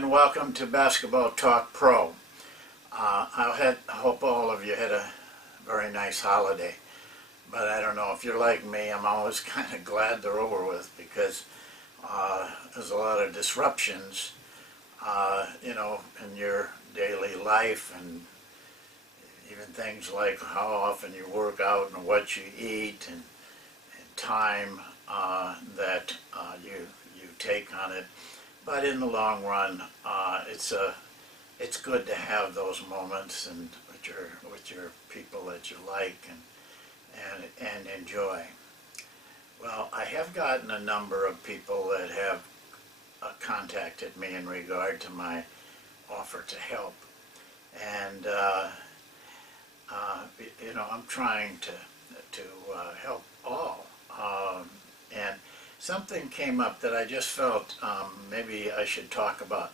and welcome to Basketball Talk Pro. I hope all of you had a very nice holiday, but I don't know, if you're like me, I'm always kind of glad they're over with because there's a lot of disruptions, in your daily life, and even things like how often you work out and what you eat and time that you take on it. But in the long run, it's good to have those moments and with your people that you like and enjoy. Well, I have gotten a number of people that have contacted me in regard to my offer to help, and I'm trying to help all. And something came up that I just felt maybe I should talk about,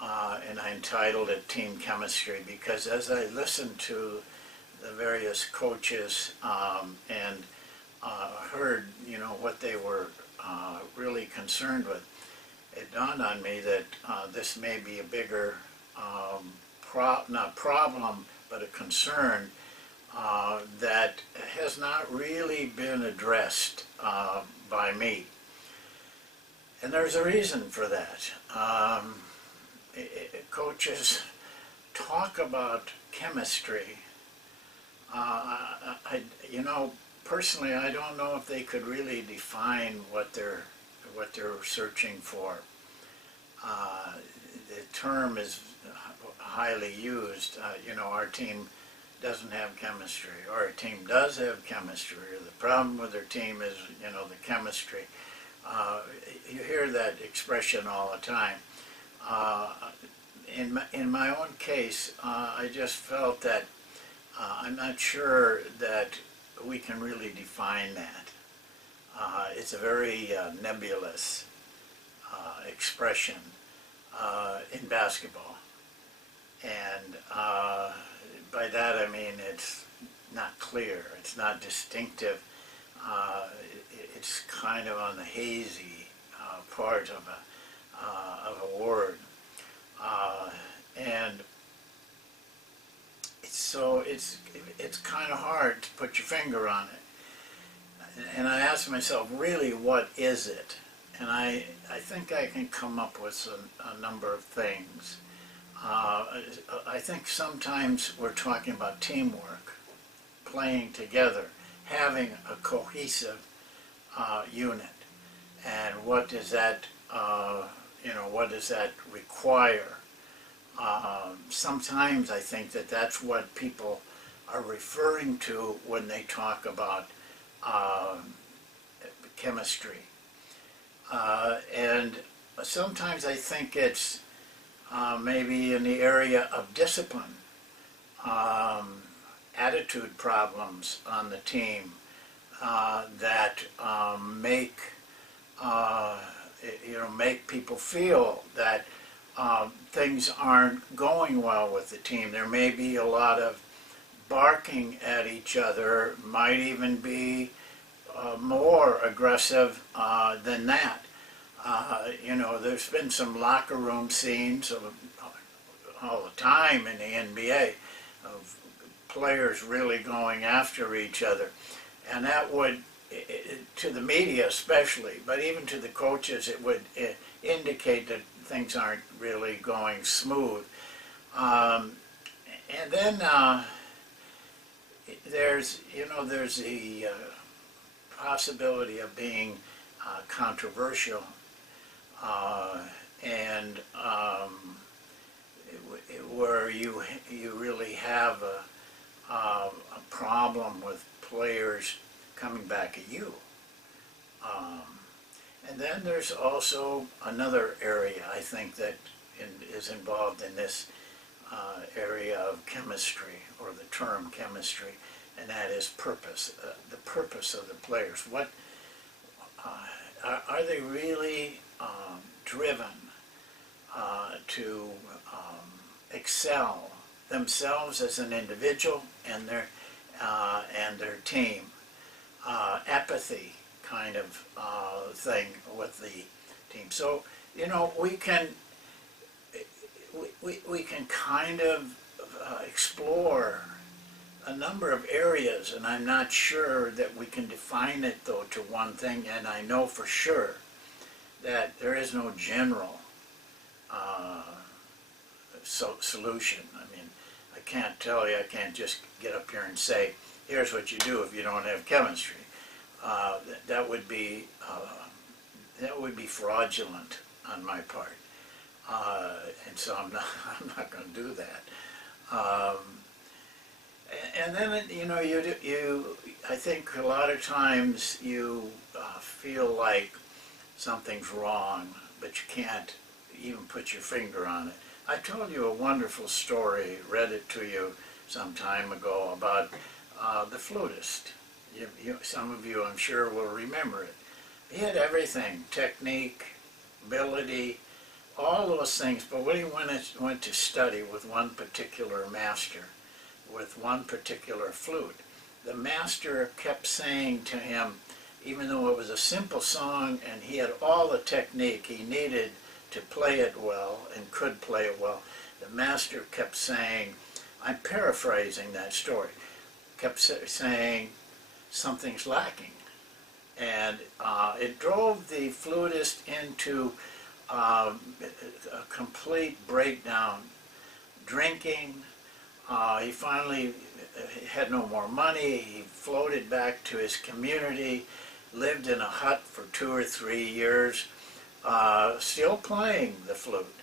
and I entitled it Team Chemistry, because as I listened to the various coaches and heard what they were really concerned with, it dawned on me that this may be a bigger not problem, but a concern that has not really been addressed by me. And there's a reason for that. Coaches talk about chemistry. Personally, I don't know if they could really define what they're searching for. The term is highly used. Our team doesn't have chemistry, or our team does have chemistry, or the problem with their team is, the chemistry. You hear that expression all the time. In my own case, I just felt that I'm not sure that we can really define that. It's a very nebulous expression in basketball, and by that I mean it's not clear, it's not distinctive, it's kind of on the hazy part of a word, and it's kind of hard to put your finger on it. And I asked myself, really, what is it? And I think I can come up with a number of things. I think sometimes we're talking about teamwork, playing together, having a cohesive unit. And what does that, what does that require? Sometimes I think that that's what people are referring to when they talk about chemistry. And sometimes I think it's maybe in the area of discipline, attitude problems on the team that make people feel that things aren't going well with the team. There may be a lot of barking at each other, might even be more aggressive than that. There's been some locker room scenes all the time in the NBA of players really going after each other. And that would, to the media especially, but even to the coaches, it would indicate that things aren't really going smooth. And then there's the possibility of being controversial, and where you really have a problem with players coming back at you. And then there's also another area, I think, that is involved in this area of chemistry, or the term chemistry, and that is purpose. The purpose of the players. What are they really driven to excel themselves as an individual and their team? Apathy kind of thing with the team. So we can we can kind of explore a number of areas, and I'm not sure that we can define it though to one thing, and I know for sure that there is no general solution. I mean, I can't tell you, I can't just get up here and say, here's what you do if you don't have chemistry. That would be fraudulent on my part, and so I'm not going to do that. And then, you know, I think a lot of times you feel like something's wrong, but you can't even put your finger on it. I told you a wonderful story, read it to you some time ago, about the flutist. Some of you, I'm sure, will remember it. He had everything: technique, ability, all those things. But when he went to study with one particular master, with one particular flute, the master kept saying to him, even though it was a simple song and he had all the technique he needed to play it well and could play it well, the master kept saying, I'm paraphrasing that story, kept saying, something's lacking. And it drove the flutist into a complete breakdown. Drinking, he finally had no more money. He floated back to his community, lived in a hut for 2 or 3 years, still playing the flute,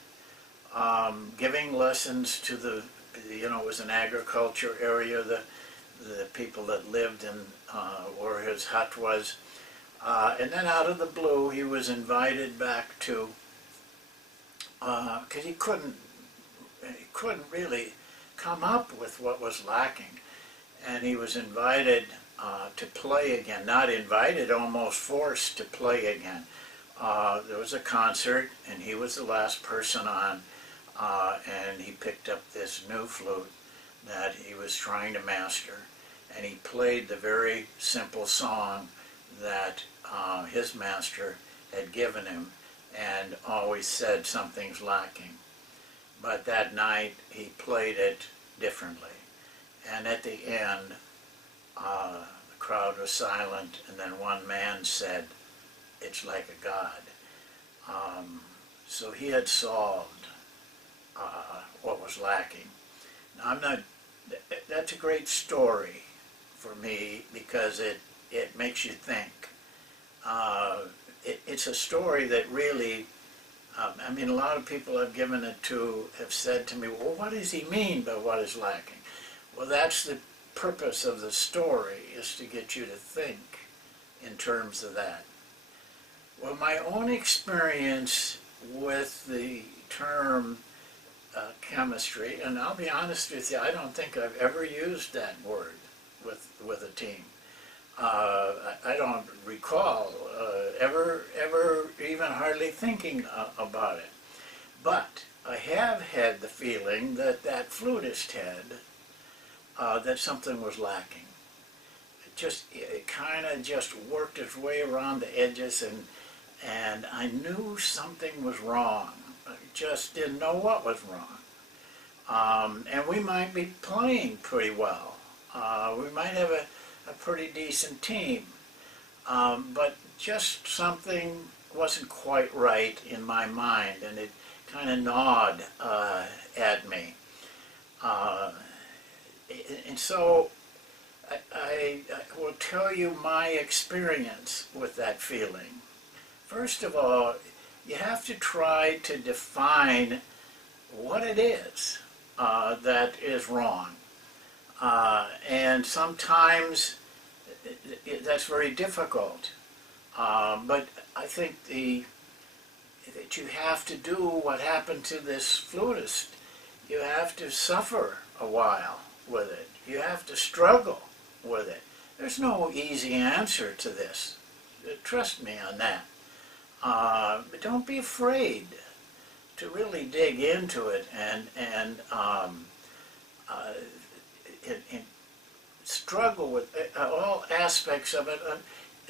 giving lessons to the, you know, it was an agriculture area, the people that lived in where his hut was. And then out of the blue, he was invited back to, because he couldn't really come up with what was lacking. And he was invited to play again. Not invited, almost forced to play again. There was a concert, and he was the last person on, and he picked up this new flute that he was trying to master, and he played the very simple song that his master had given him, and always said something's lacking. But that night he played it differently, and at the end the crowd was silent, and then one man said, it's like a god. So he had solved what was lacking. Now, that's a great story for me, because it makes you think. It's a story that really, I mean, a lot of people I've given it to have said to me, well, what does he mean by what is lacking? Well, that's the purpose of the story, is to get you to think in terms of that. Well, my own experience with the term chemistry, and I'll be honest with you, I don't think I've ever used that word with a team. I don't recall ever even hardly thinking about it. But I have had the feeling that that flutist had, that something was lacking. It kind of just worked its way around the edges, and I knew something was wrong. I just didn't know what was wrong. And we might be playing pretty well. We might have a pretty decent team, but just something wasn't quite right in my mind, and it kind of gnawed at me. And so I will tell you my experience with that feeling. First of all, you have to try to define what it is that is wrong. And sometimes that's very difficult. But I think that you have to do what happened to this flutist. You have to suffer a while with it. You have to struggle with it. There's no easy answer to this. Trust me on that. But don't be afraid to really dig into it and struggle with all aspects of it.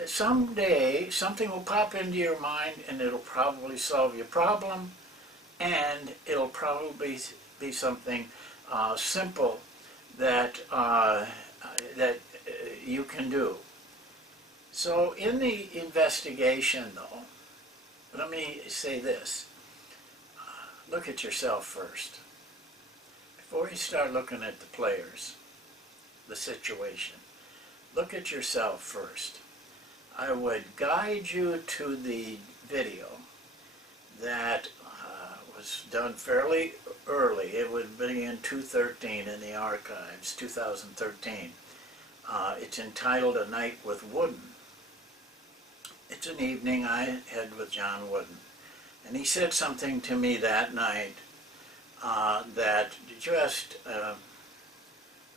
Someday something will pop into your mind, and it'll probably solve your problem, and it'll probably be something simple that you can do. So in the investigation, though, let me say this. Look at yourself first. Before you start looking at the players, the situation, look at yourself first. I would guide you to the video that was done fairly early. It would be in 2013 in the archives, 2013. It's entitled A Night with Wooden. It's an evening I had with John Wooden. And he said something to me that night that just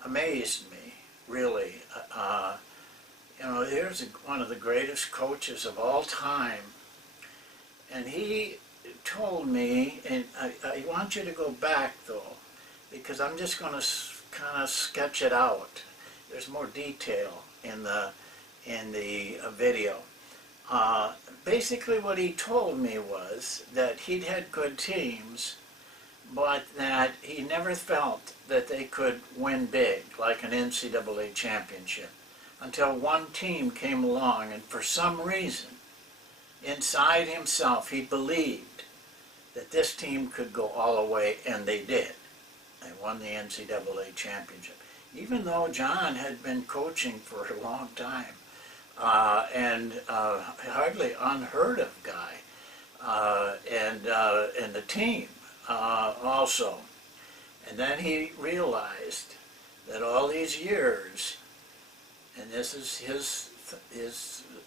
amazed me, really. You know, here's one of the greatest coaches of all time. And he told me, and I want you to go back, though, because I'm just going to kind of sketch it out. There's more detail in the video. Basically what he told me was that he'd had good teams, but that he never felt that they could win big, like an NCAA championship, until one team came along, and for some reason, inside himself, he believed that this team could go all the way, and they did. They won the NCAA championship, even though John had been coaching for a long time. And hardly unheard of guy, and the team also. And then he realized that all these years, and this is his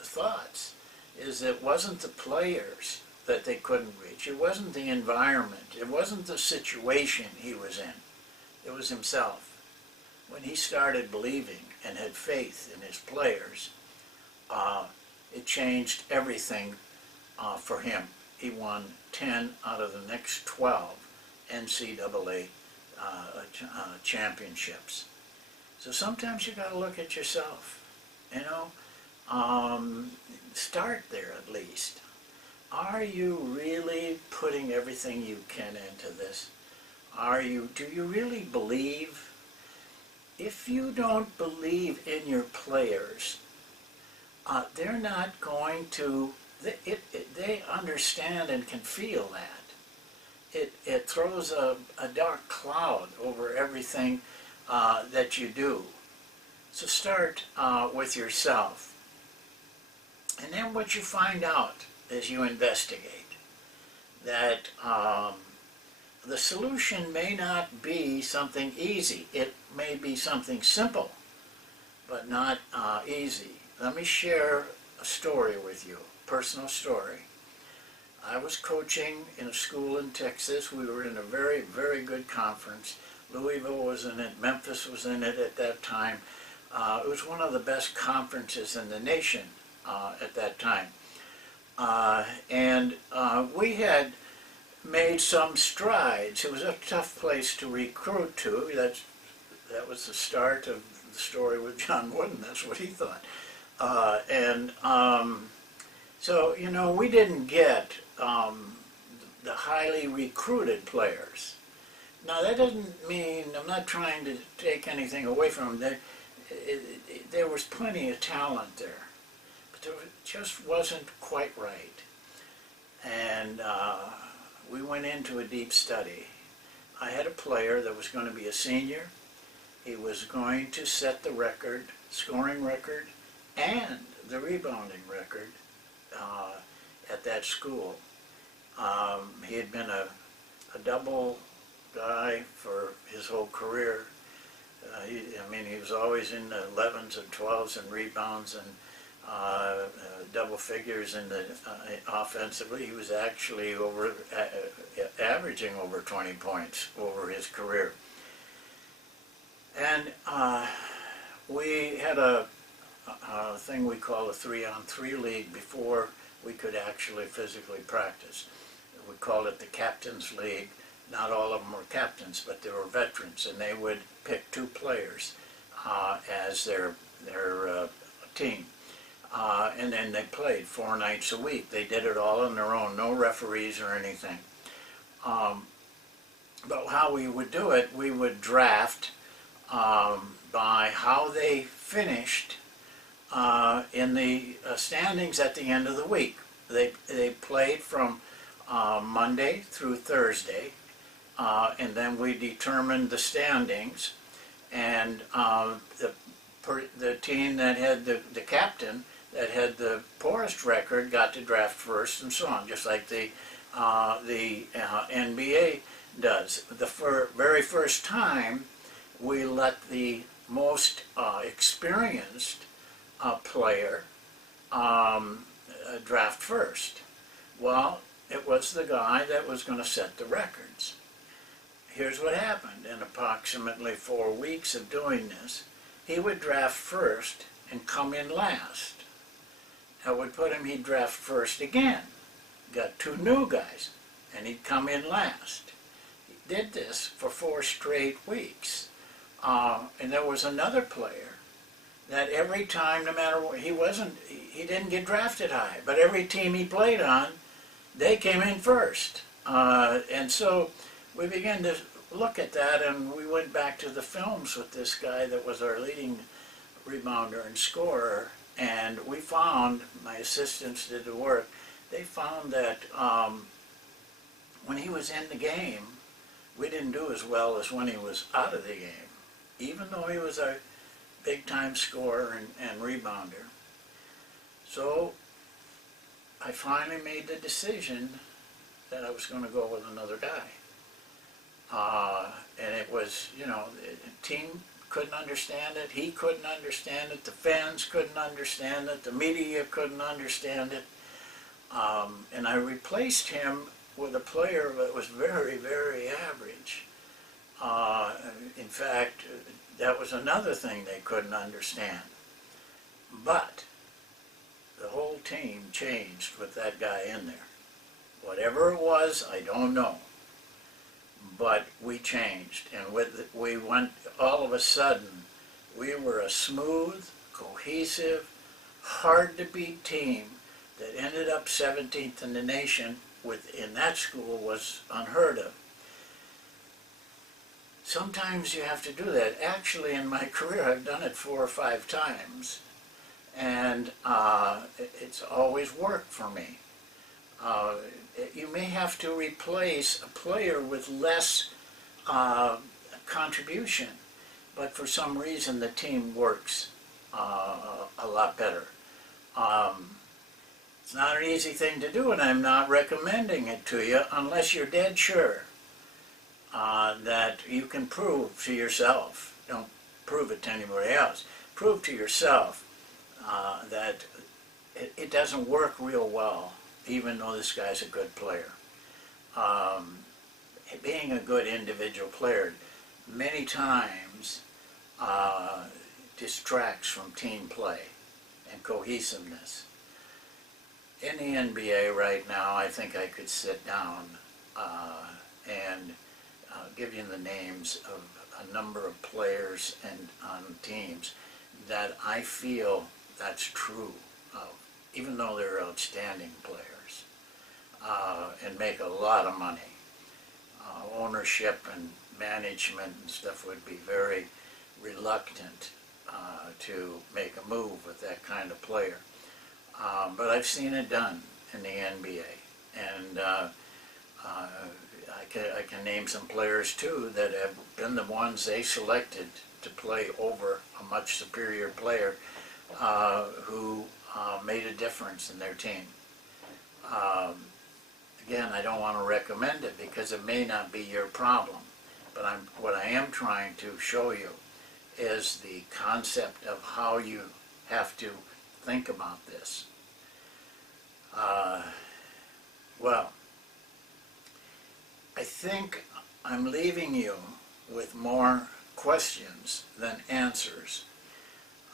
thoughts, is it wasn't the players that they couldn't reach, it wasn't the environment, it wasn't the situation he was in, it was himself. When he started believing and had faith in his players, it changed everything for him. He won 10 out of the next 12 NCAA championships. So sometimes you got to look at yourself, you know. Start there at least. Are you really putting everything you can into this? Do you really believe? If you don't believe in your players, they're not going to, they understand and can feel that. It throws a dark cloud over everything that you do. So start with yourself. And then what you find out as you investigate, that the solution may not be something easy. It may be something simple, but not easy. Let me share a story with you, a personal story. I was coaching in a school in Texas. We were in a very, very good conference. Louisville was in it. Memphis was in it at that time. It was one of the best conferences in the nation at that time. And we had made some strides. It was a tough place to recruit to. That was the start of the story with John Wooden. That's what he thought. So, you know, we didn't get the highly recruited players. Now, that doesn't mean, I'm not trying to take anything away from them. There was plenty of talent there, but it just wasn't quite right. And we went into a deep study. I had a player that was going to be a senior. He was going to set the record, scoring record, and the rebounding record at that school. He had been a double guy for his whole career. He was always in the 11s and 12s and rebounds and double figures in the offensively. He was actually averaging over 20 points over his career. And we had a thing we call a 3-on-3 league before we could actually physically practice. We called it the Captain's League. Not all of them were captains, but they were veterans, and they would pick 2 players as their team. And then they played 4 nights a week. They did it all on their own, no referees or anything. But how we would do it, we would draft by how they finished in the standings at the end of the week. They played from Monday through Thursday, and then we determined the standings, and the team that had the captain that had the poorest record got to draft first, and so on, just like the NBA does. The very first time, we let the most experienced player draft first. Well, it was the guy that was going to set the records. Here's what happened. In approximately 4 weeks of doing this, he would draft first and come in last. That would put him, he'd draft first again. Got 2 new guys, and he'd come in last. He did this for 4 straight weeks. And there was another player that every time, no matter what, he didn't get drafted high, but every team he played on, they came in first. And so we began to look at that, and we went back to the films with this guy that was our leading rebounder and scorer, and we found, my assistants did the work, they found that when he was in the game, we didn't do as well as when he was out of the game, even though he was a big-time scorer and rebounder. So I finally made the decision that I was going to go with another guy. And it was, you know, the team couldn't understand it, he couldn't understand it, the fans couldn't understand it, the media couldn't understand it. And I replaced him with a player that was very, very average. In fact, that was another thing they couldn't understand. But the whole team changed with that guy in there. Whatever it was, I don't know. But we changed, and we went, all of a sudden, we were a smooth, cohesive, hard-to-beat team that ended up 17th in the nation, in that school was unheard of. Sometimes you have to do that. Actually, in my career, I've done it 4 or 5 times, and it's always worked for me. You may have to replace a player with less contribution, but for some reason the team works a lot better. It's not an easy thing to do, and I'm not recommending it to you unless you're dead sure that you can prove to yourself, don't prove it to anybody else, prove to yourself that it doesn't work real well, even though this guy's a good player. Being a good individual player many times distracts from team play and cohesiveness. In the NBA right now, I think I could sit down and give you the names of a number of players and on teams that I feel that's true of, even though they're outstanding players, and make a lot of money. Ownership and management and stuff would be very reluctant to make a move with that kind of player. But I've seen it done in the NBA, and I can name some players too that have been the ones they selected to play over a much superior player who made a difference in their team. Again, I don't want to recommend it because it may not be your problem, but what I am trying to show you is the concept of how you have to think about this. Well, I think I'm leaving you with more questions than answers,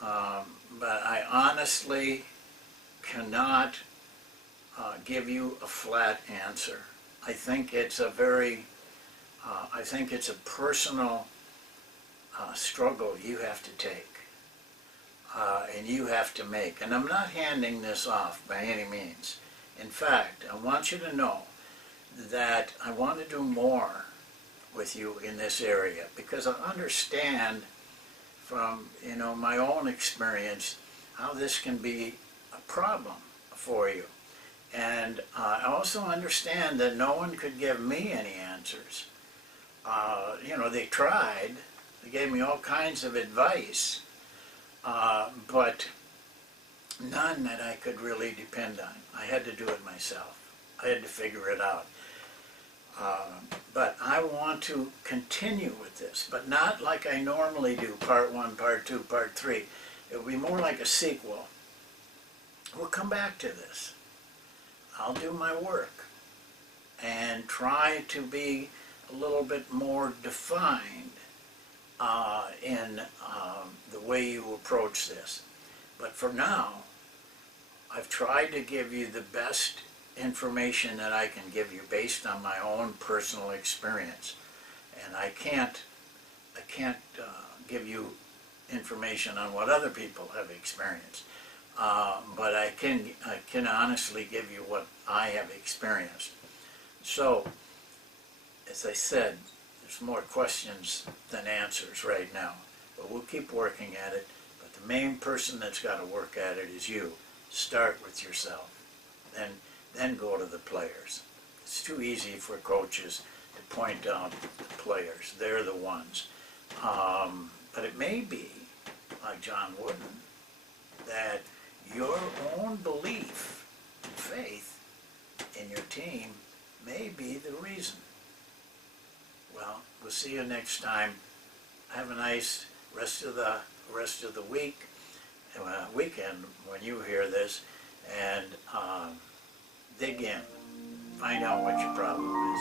but I honestly cannot give you a flat answer. I think it's a personal struggle you have to take, and you have to make. And I'm not handing this off by any means. In fact, I want you to know that I want to do more with you in this area, because I understand from my own experience how this can be a problem for you. And I also understand that no one could give me any answers. They tried. They gave me all kinds of advice, but none that I could really depend on. I had to do it myself. I had to figure it out. But I want to continue with this, but not like I normally do, part 1, part 2, part 3. It will be more like a sequel. We'll come back to this. I'll do my work and try to be a little bit more defined in the way you approach this. But for now, I've tried to give you the best information that I can give you based on my own personal experience. And I can't give you information on what other people have experienced. But I can honestly give you what I have experienced. So, as I said, there's more questions than answers right now. But we'll keep working at it. But the main person that's got to work at it is you. Start with yourself. Then go to the players. It's too easy for coaches to point out the players. They're the ones. But it may be, like John Wooden, that your own belief and faith in your team may be the reason. Well, we'll see you next time. Have a nice rest of the week, weekend when you hear this, and dig in. Find out what your problem is.